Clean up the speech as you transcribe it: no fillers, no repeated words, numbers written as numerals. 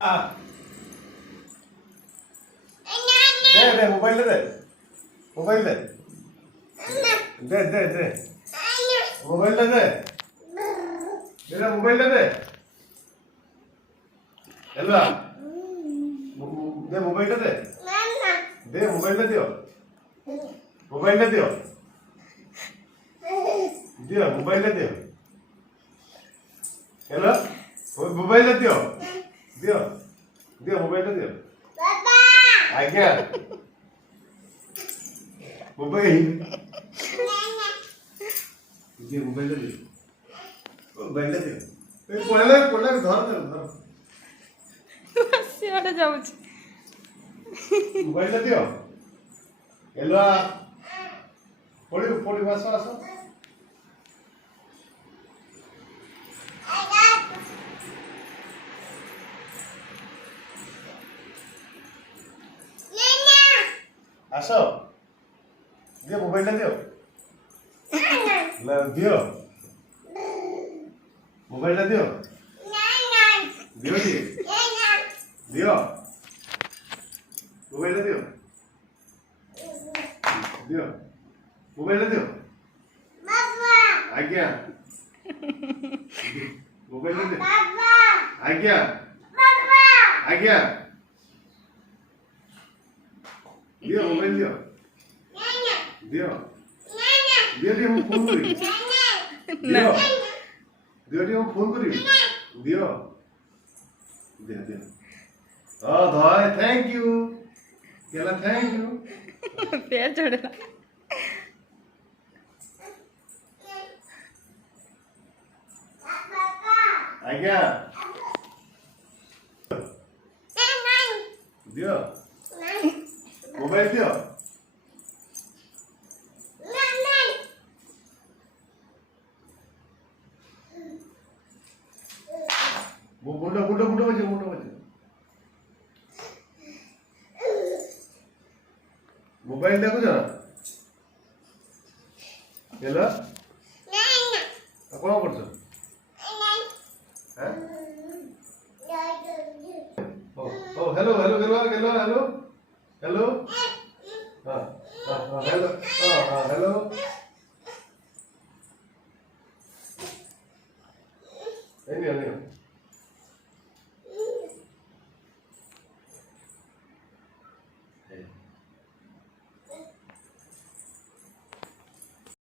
दे mobile दे mobile दे दे दे दे mobile दे दे मेरा mobile दे hello दे mobile दे दे mobile दे दियो mobile दे दियो दियो मोबाइल दे दियो हेलो मोबाइल दे दियो दियो दियो मोबाइल दे दियो आज्ञा मोबाइल दियो मोबाइल दे दियो मोबाइल दे दियो कोला कोला धर धर सियाड़े जाउछ मोबाइल दे दियो हेलो पड़ी बस आसो आसो दियो मोबाइल दियो दियो मोबाइल दियो दियो दियो मोबाइल दियो दियो मोबाइल दियो आज्ञा मोबाइल दियो आज्ञा आज्ञा दियो मोबाइल दियो दियो दियो दियो हम फोन करी दियो दियो दियो हम फोन करी दियो दियो दियो धाय थैंक यू केला थैंक यू पैर चढ़ेला आज्ञा दियो मोबाइल दियो वो मुंडा मुंडा मुंडा बजे मोबाइल देखो जरा हेलो कौन करছো हैं ओ hello hello hello hello hello hello हां हां हेलो हां हेलो नहीं नहीं